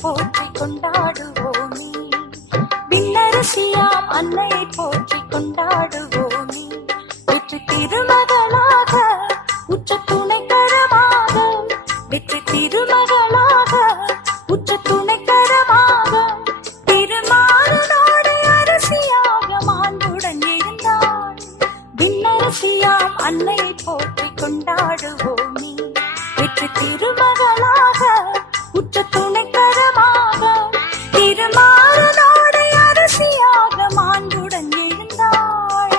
போற்றி கொண்டாடுவோமே. விண்ணரசியாம் அன்னையை போற்றி கொண்டாடுவோமே. வெற்றி திருமகளாக உற்ற துணைக்கரமாக, வெற்றி திருமகளாக உற்ற துணைக்கரமாக, திருமாறனோடு அரசியாக மாண்புடன் இருந்தாள். விண்ணரசியாம் அன்னையை போற்றி கொண்டாடுவோமே. வெற்றி திருமகளாக உற்ற துணைக்கரமாக, திருமாறனோடு அரசியாக மாண்புடன் இருந்தாள்.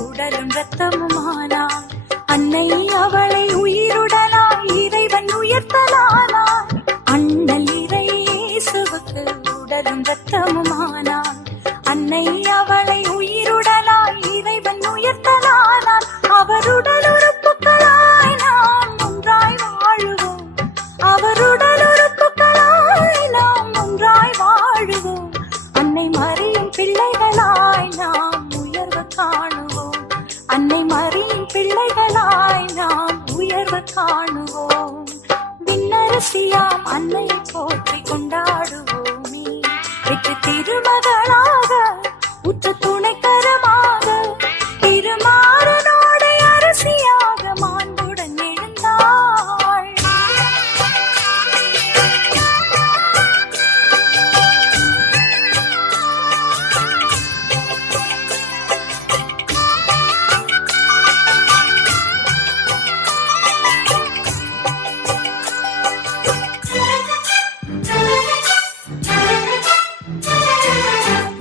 உடலும் ரத்தமுமானாள். அன்னை அவளை உயிருடனாய் இறைவன் உயர்த்தலானாள். அண்ணல் இறை இயேசுவுக்கு உடலும் ரத்தமுமானாள். அன்னை அவளை உயிருடனாய் இறைவன் உயர்த்தலானாள். அவருடல் உறுப்புகளாய் நாம் ஒன்றாய் வாழுவோம். அவருடல் உறுப்புகளாய் நாம் ஒன்றாய் வாழுவோம். அன்னை மரியின் பிள்ளைகளாய் நாம் உயர்வு காணுவோம். அன்னை மரியின் பிள்ளைகளாய் நாம் உயர்வு காணுவோம். விண்ணரசியாம் அன்னையை போற்றி கொண்டாடுவோமே. வெற்றி திருமகளாக உற்ற துணைக்கரமாக, திருமாறனோடு அரசியாக மாண்புடன் எழுந்தாள்.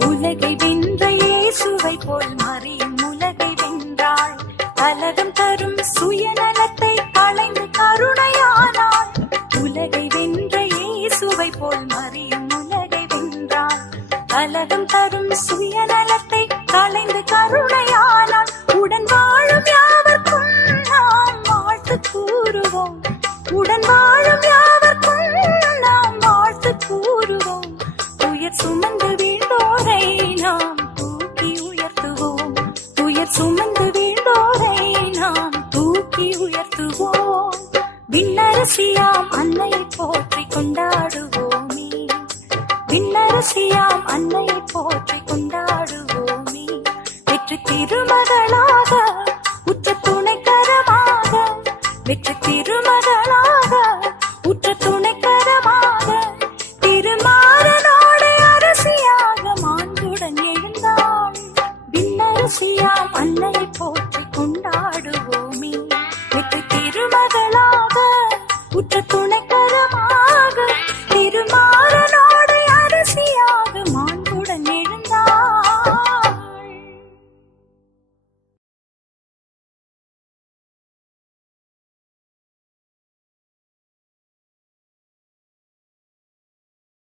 உலகை வென்ற இயேசுவை போல் மரியும் உலகை வென்றாள். கலகம் தரும் சுயநலத்தை களைந்து கருணையானாள். உலகை வென்ற இயேசுவை போல் மரியும் உலகை வென்றாள். கலகம் தரும் சுயநலத்தை களைந்து கருணையானாள். உடன் வாழும் யாவர்க்கும் நாம் வாழ்த்து கூறுவோம். உடன் வாழும் யாவர்க்கும் நாம் வாழ்த்து கூறுவோம். துயர் சுமந்து வீழ்ந்தோரை நாம் தூக்கி உயர்த்துவோம். துயர் சுமந்து வீழ்ந்தோரை நாம் தூக்கி உயர்த்துவோம். விண்ணரசியாம் அன்னையை போற்றி கொண்டாடுவோமே. விண்ணரசியாம் அன்னையை போற்றி கொண்டாடுவோமே. வெற்றி திருமகளாக உற்ற துணைக்கரமாக, வெற்றி திருமகளாக உற்ற துணைக்கரமாக, திருமாறனோடு அரசியாக மாண்புடன் எழுந்தாள். விண்ணரசியாம் அன்னை